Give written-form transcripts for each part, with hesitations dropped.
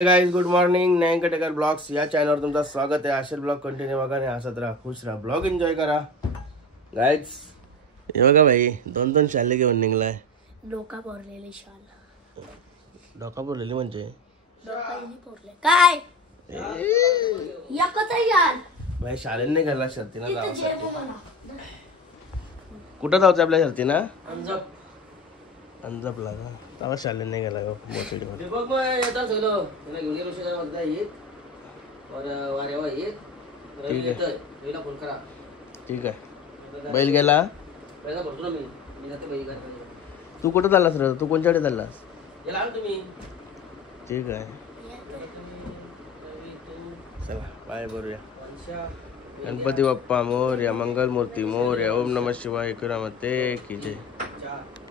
Guys good morning. Nayan Katekar blogs या चॅनलवर तुमचं स्वागत आहे. असेल ब्लॉग कंटिन्यू बघा आणि हसत राहा, खुश राहा, ब्लॉग एन्जॉय करा. गाइस हे बघा भाई, दोन शाले घेऊन निघलाय. डोका पोरलेले शाल. डोका पोरलेली म्हणजे काय एकच आहे यार भाई. शालेन नाही घालला शर्तीना जावासाठी. कुठं जायचं आपल्या शर्तीना? अंजपला का? तेव्हा शालेन नाही गेला मोठीमध्ये. ठीक आहे. बैल गेला. तू कुठं चाललास रे? तू कोणच्याकडे चाललास? ठीक आहे, चला बाय, बरूया. गणपती बाप्पा मोरया, मंगलमूर्ती मोरया, ओम नमः शिवाय, एकरामते की जय.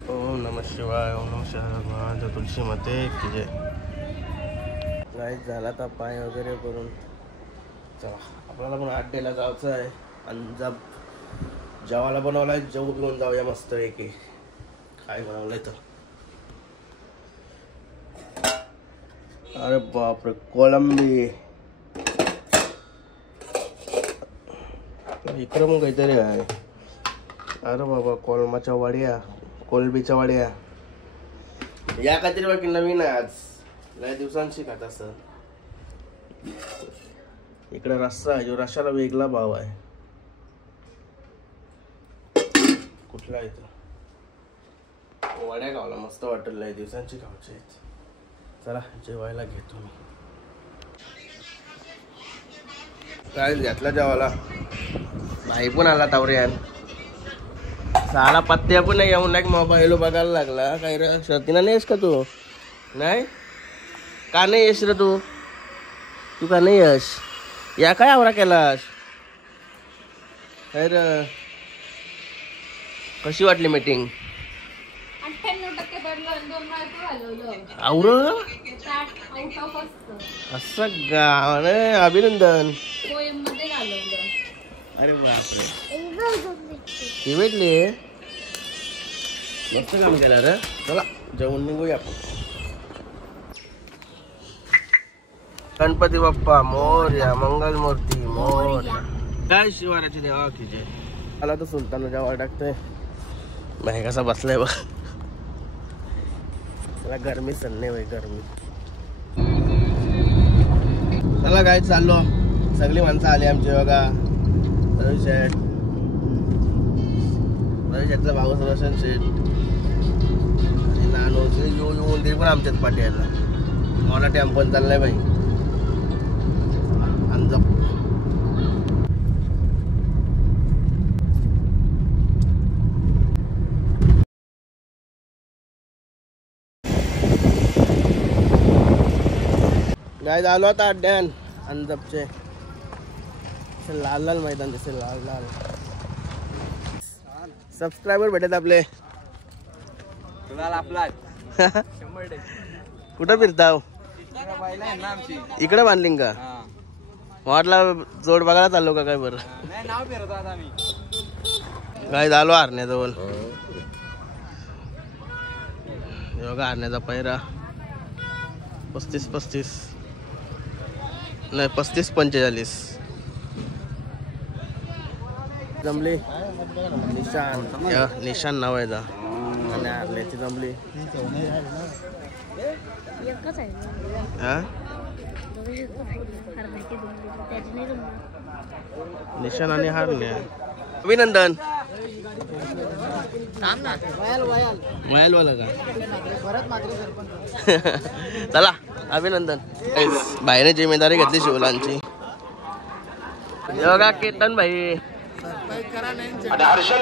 ओम नमः शिवाय, ओम नमः शिवाय, तुलसी मते की जय. गाईस झाला तर पाय वगैरे करून चला आपल्याला पण 8 डेला जायचं आहे. अंजप जेवायला बनवलाय, जेवू घेऊन जाऊया मस्त पैकी. काय बनवलंय तर, अरे बापरे, कोळंबी. इकडं मग काहीतरी आहे. अरे बाबा, कोलमाच्या वाड्या, कोलबीच्या वाड्या या काहीतरी बाकी नवीन आहे. आज लय दिवसांची खात असं. इकडे रस्सा आहे, जो रस्साला वेगळा भाव आहे. कुठला आहे तो? वड्या खावला मस्त वाटेल, लय दिवसांची खायची आहेत. चला जेवायला घेतो मी. काय घेतला जेवायला? भाई पण आला तावऱ्यान. साला पत्त्या पण नाही येऊन नाही, मोबाईल बघायला लागला. काय रे शर्तीना नाहीस का तू? नाही का नाही येस रे तू? तू का नाही यश? या काय आवरा केलास? काय रे, कशी वाटली मीटिंग? आवर असं गाव रे, अभिनंदन. अरे बापरे, ती भेटली. मस्त काम केलं रे. चला जेवून निघूया आपण. गणपती बाप्पा मोरया, मंगलमूर्ती मोरया. काय शिवाराची देवा की जय. आला तर सुलतान जेव्हा टाकतोय. बाई कसा बसलाय बघ. मला गरमी सन्ने होय, गरमी. चला काय चाललो, सगळी माणसं आली आमची बघा. शेठ, शेठचा भाऊ रोशन शेठ आणि नानू येऊन ते पण आमच्यात पाठीला. मला टेम्पो चाललाय बाई. अंजप काय झालो आता अड्ड्यान अंजपचे. लाल लाल मैदान दिसे, लाल लाल. सबस्क्रायबर भेटत आपले. कुठं फिरताव? इकडे बांधली का? वाटला जोड बघायला चाललो का काय? बरं काय झालो हरण्याजवळ. बघा हरण्याचा पैरा 35-35 नाही 35-45 जमली. निशान नाव आहे आणि हरण्याची जमली. निशान आणि हारण्या. अभिनंदन. वयालवाला का? चला अभिनंदन. भाईने जिम्मेदारी घेतली शिवलांची. बघा केतन भाई,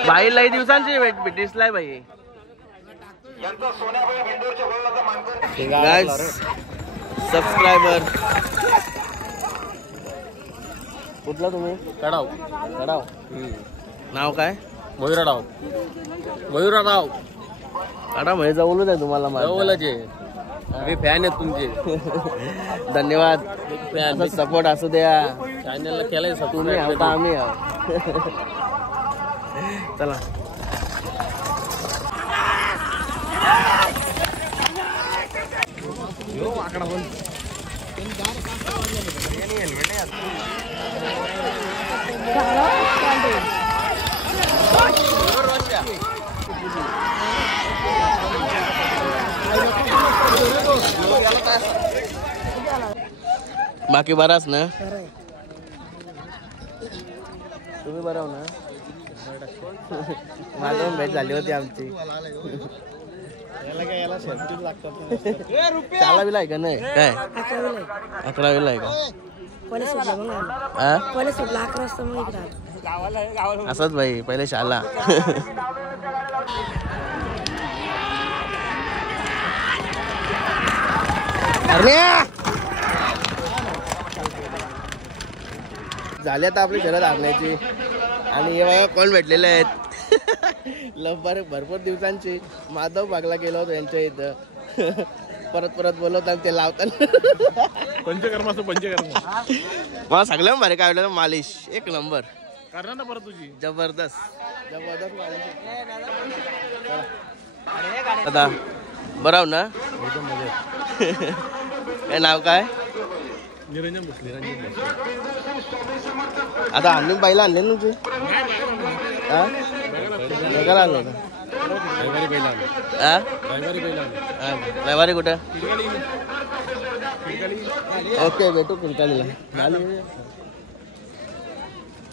भाई लई दिवसांची दिसलाय भाई. सबस्क्रायबर कुठला तुम्ही? कडाव. कडाव नाव काय? मयुराव. मयुराव कडाव म्हणजे जवळच आहे तुम्हाला? जवळच आहे. मी फॅन आहेत तुमचे. धन्यवाद. सपोर्ट असू द्या. चॅनलला केलाय तुम्ही, आम्ही चला बाकी बराच ना तुम्ही बराव ना माझं भेट झाली होती आमची चाला बिला आहे का नाही काय 11वीला आहे का असंच भाई पहिले शाला झाली आता आपली शरद हारण्याची आणि हे बघा कोण भेटलेले आहेत भरपूर दिवसांची माधव बागला गेलो होतो यांच्या इथं परत बोलवतात ते लावतात पंचकर्म असं पंचकर्म मला सगळ्या भारी काय वाटलं मालिश एक नंबर करणार ना परत तुझी जबरदस्त मालिश आता बराव ना एकदम मजा काय नाव काय निरंजन भोसले आता आणून पाहिलं आणले ना तुझे नगर आलो का रविवारी कुठं ओके भेटू कुलकालीला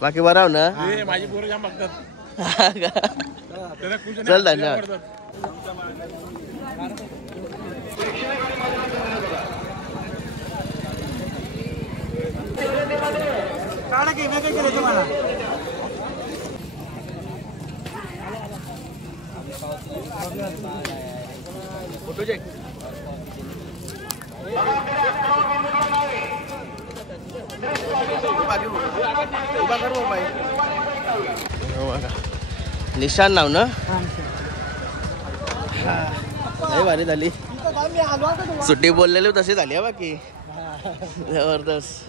बाकी बराव ना माझी पोरं जाम बघतात चल धन्यवाद तुम्हाला फोटो चेक निशान नाव ना भारी झाली सुट्टी बोललेली तशी झाली आहे बाकी जबरदस्त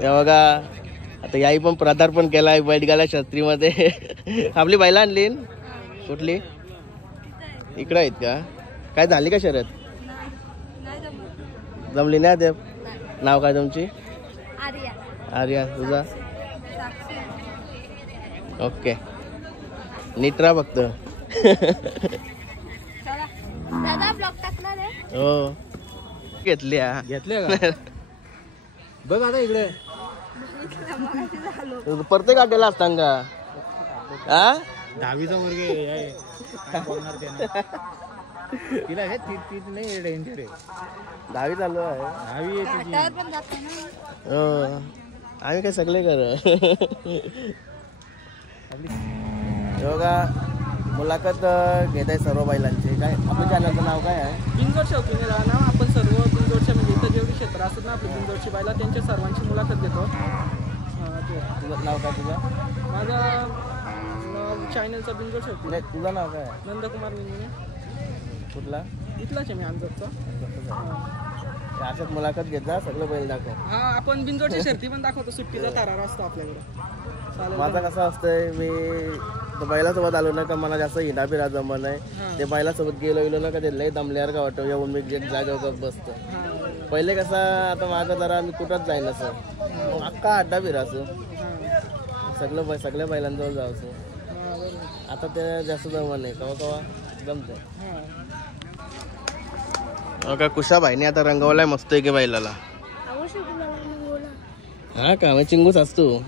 हे बघा आता याही पण पदार्पण केलाय बैठगाला छत्रीमध्ये आपली बैला आणली कुठली इकडे आहेत का काय झाली का शर्यत जमली नाही देव नाव काय तुमची आर्या तुझा ओके नीट राहा फक्त हो घेतल्या बघ आता इकडे प्रत्येक आठवला असता का हा 10वीचा वर्ग तिला हे ती नाही डेंजर आहे 10वी चालू आहे 10वी आहे तिची हो आम्ही काय सगळे कर योगा मुलाखत घेत आहे सर्व बैलांची काय आपल्या चॅनलचं नाव काय आहे बिनजोड शौकीने नाव आपण सर्व बिनजोडच्या म्हणजे इथं जेवढी क्षेत्र असतात ना आपली बिनजोडची बैला त्यांच्या सर्वांची मुलाखत घेतो तुझं नाव काय तुझं माझा चॅनलचा बिनजोड शौकी नाही तुझं नाव काय आहे नंदकुमार निंगणे कुठला इथलाच आहे मी अंजरचा अशाच मुलाखत घेत जा सगळं बैल दाखव हा आपण बिनजोडच्या शर्ती पण दाखवतो सुट्टीचा तारारा असतो आपल्याकडे चालेल माझं कसं असतंय मी बैलासोबत आलो ना का मला जास्त हिंडा फिरा जमत नाही ते बैलासोबत गेलो ना का ते लय दमल्यावर का वाटतं येऊन मी एक जागेवर बसतो पहिले कसं आता माझं जरा मी कुठंच जाईन असं मग अख्खा अड्डा फिरा असो सगळ्या बैलांजवळ जाऊ असो आता ते जास्त जमत नाही कवा जमतं का कुशा भाईने आता रंगवलाय मस्त आहे की बैलाला हा का मग चिंगूस असतो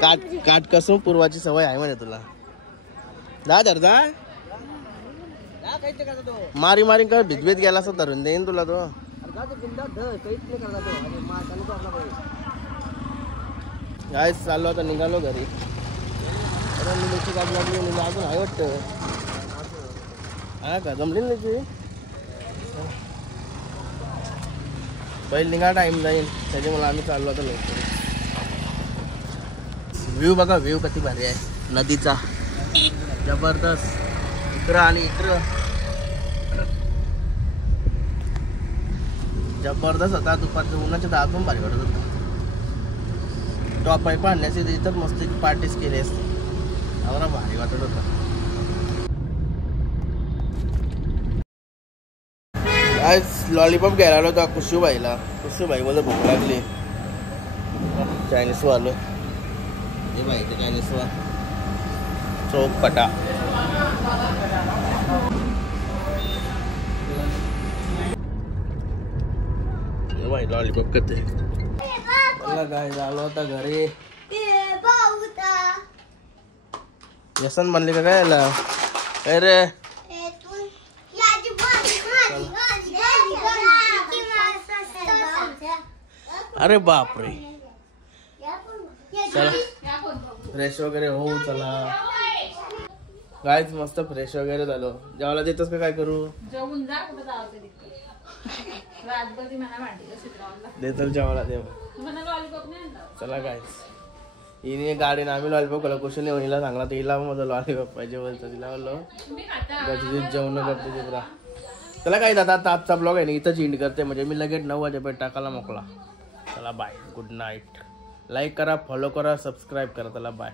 काट कसं पूर्वाची सवय आहे म्हणे तुला जा धर जा मारी कर भिजवीत गेला असं धरून देईन तुला तो काय चाललो आता निघालो घरी अजून आहे वाटतं हा का जमली ना त्याची पहिले निघा टाइम जाईल त्याच्यामुळे आम्ही चाललो आता लवकर व्ह्यू बघा व्ह्यू कशी भारी आहे नदीचा जबरदस्त इकडं आणि इकडं जबरदस्त होता दुपारच्या उन्हाच्या दाखवून भारी वाटत होता टॉप पाईप आणण्याची इथंच मस्त पार्टीज केली असते आम्हाला भारी वाटत होता आज लॉलीपॉप घ्यायला आलो होता कुशूबाईला. कुशूबाई मला भूक लागली. चायनीज वालो हे बाई ते चायनीज वा चौक पटा. बाई लॉलीपॉप करते. मला काय झालं होता घरी. यसन म्हणले का काय याला काय रे. अरे बापरे. चला फ्रेश वगैरे होऊ. चला गायच मस्त फ्रेश वगैरे झालो. जेवायला देतोस का काय करू. देतो जेवायला देव. चला गायच हिने गाडीने आम्ही लॉलीपॉप केला. कुशल हिला सांगला तर हिला माझं लॉलीपॉप पाहिजे बोलतो. तिला बोललो जेवण करते तिला. चला काय दादा आता आजचा ब्लॉग आहे ना इथंच एंड करते. म्हणजे मी लगेच 9 वाजेपर्यंत टाकायला मोकला. चला बाय गुड नाईट. लाईक करा फॉलो करा सबस्क्राईब करा. चला बाय.